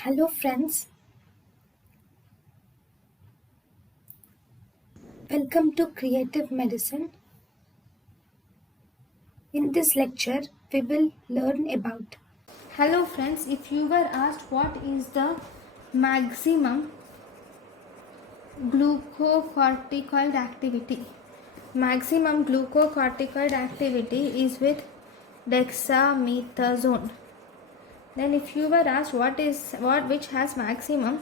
Hello friends, welcome to Creative Medicine. In this lecture, we will learn about. Hello friends, if you were asked what is the maximum glucocorticoid activity, maximum glucocorticoid activity is with dexamethasone. Then if you were asked which has maximum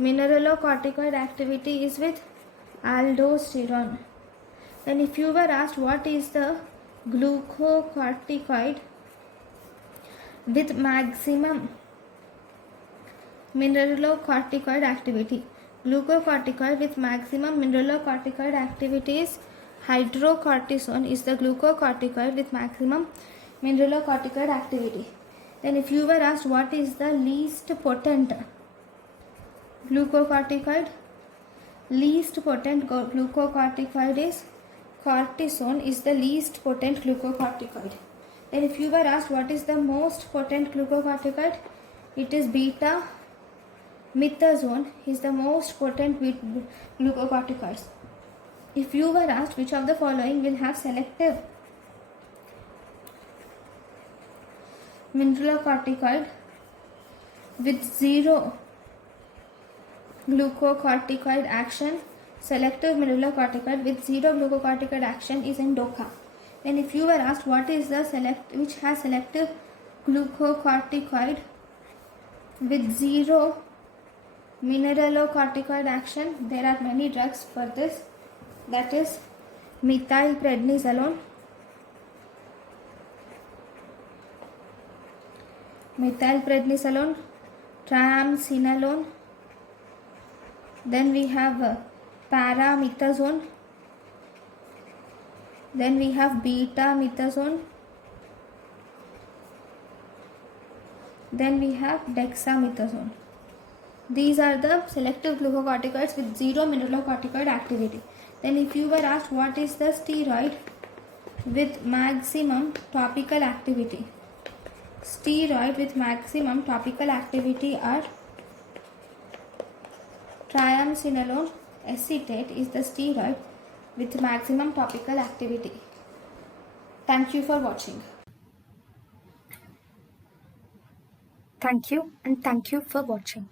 mineralocorticoid activity is with aldosterone. Then if you were asked what is the glucocorticoid with maximum mineralocorticoid activity, glucocorticoid with maximum mineralocorticoid activity is hydrocortisone is the glucocorticoid with maximum mineralocorticoid activity. Then if you were asked what is the least potent glucocorticoid, least potent glucocorticoid is cortisone is the least potent glucocorticoid. Then if you were asked what is the most potent glucocorticoid, it is beta methazone is the most potent glucocorticoids. If you were asked which of the following will have selective mineralocorticoid with zero glucocorticoid action, selective mineralocorticoid with zero glucocorticoid action is Indoca. Then if you were asked what is the which has selective glucocorticoid with zero mineralocorticoid action, there are many drugs for this, that is methylprednisolone, triamcinolone. Then we have paramethazone. Then we have betamethasone. Then we have dexamethasone. These are the selective glucocorticoids with zero mineralocorticoid activity. Then if you were asked what is the steroid with maximum topical activity, steroid with maximum topical activity are triamcinolone acetate is the steroid with maximum topical activity. Thank you for watching. Thank you and thank you for watching.